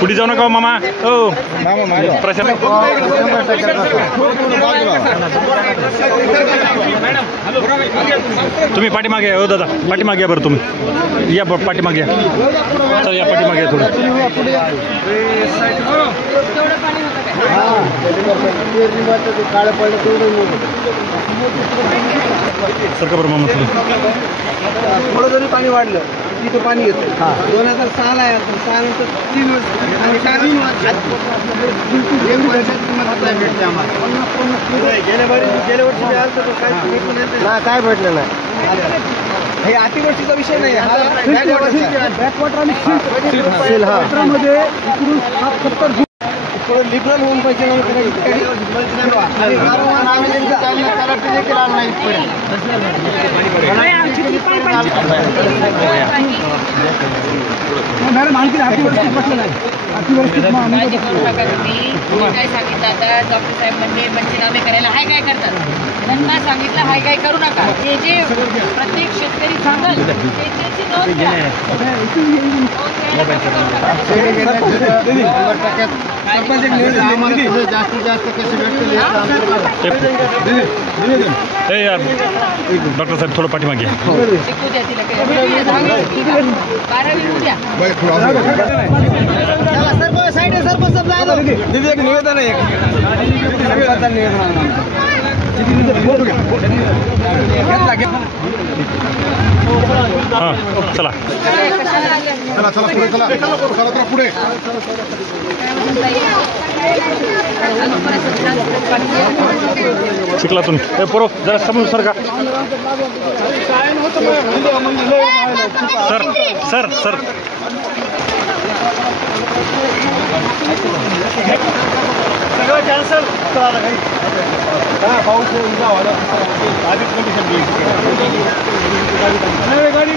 पुढे जाऊ नका मामा. हो प्रशांत तुम्ही पाठीमागे हो दादा, पाठीमागे या बरं. तुम्ही या पाठीमागे या. चल या पाठीमागे या थोडं. सरका बरं मामा थोडं जरी पाणी वाढलं तिथं पाणी येतं. 2006 ला 6 नंतर 3 वर्ष आणि 4 भेटले आम्हाला. गेल्या वर्षी काय भेटलं नाही. हे अतिवृष्टीचा विषय नाही. थोडं लिबरल होऊन पाहिजे काय सांगितलं आता डॉक्टर साहेब म्हणजे पंचनामे करायला हाय काय करतात. त्यांना सांगितलं हाय काय करू नका. हे जे प्रत्येक शेतकरी सांगाल त्याची नोंद घ्या. जास्तीत जास्त कसे भेटतील यार. डॉक्टर साहेब थोडं पाठीमागे या. शिकू द्या तिला. 12वी उद्या एक निवेदन आहे. हां चला पुढे शिकला तुम्ही. पोरो जरा समोर सर का. सर सर सर सगळं कॅन्सल. पाऊस आधीच कंडिशन गाडी